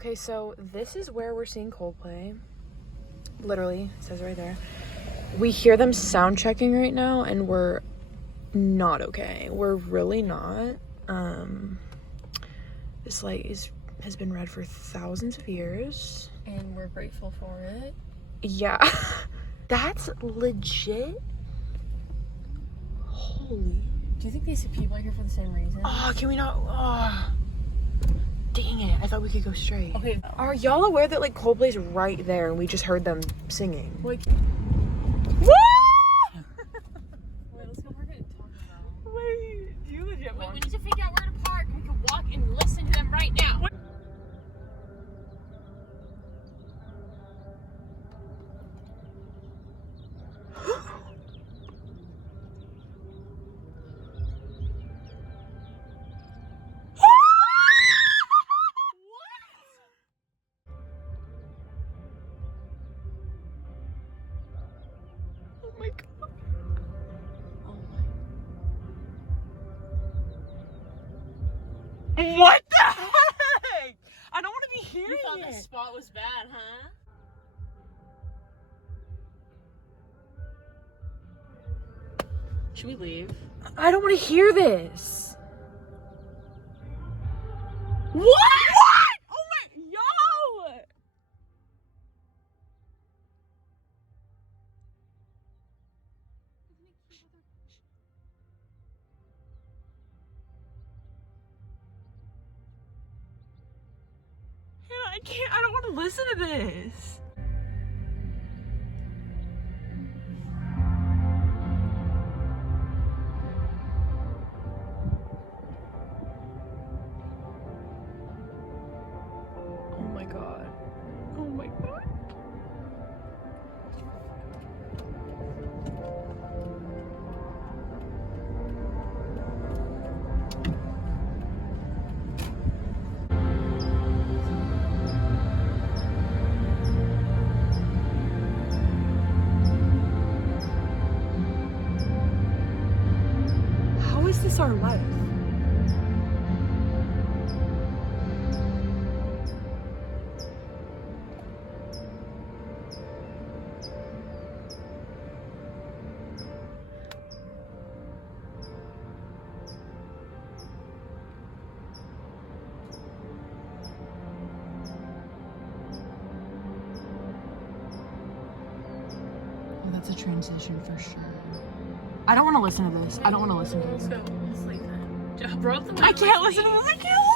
Okay, so this is where we're seeing Coldplay. Literally, it says right there. We hear them sound checking right now, and we're not okay. We're really not. This light has been red for thousands of years. And we're grateful for it. Yeah. That's legit. Holy. Do you think these people are here for the same reason? Oh, can we not? Oh. Dang it. I thought we could go straight. Okay. Are y'all aware that, like, Coldplay's right there and we just heard them singing? Like, Woo! wait, let's go park it and talk about. Wait, you legit Wait, we need to figure out where to park and we can walk and listen to them right now. What? Oh my god. What the heck? I don't want to be hearing You thought it. this spot was bad, huh? Should we leave? I don't want to hear this. What? Oh my, yo! Hannah, I can't, I don't want to listen to this. Oh my god. Oh my god. How is this our life? That's a transition for sure. I don't want to listen to this. I don't want to listen to Let's this. go. Let's leave then. Bro, I can't listen to this. I can't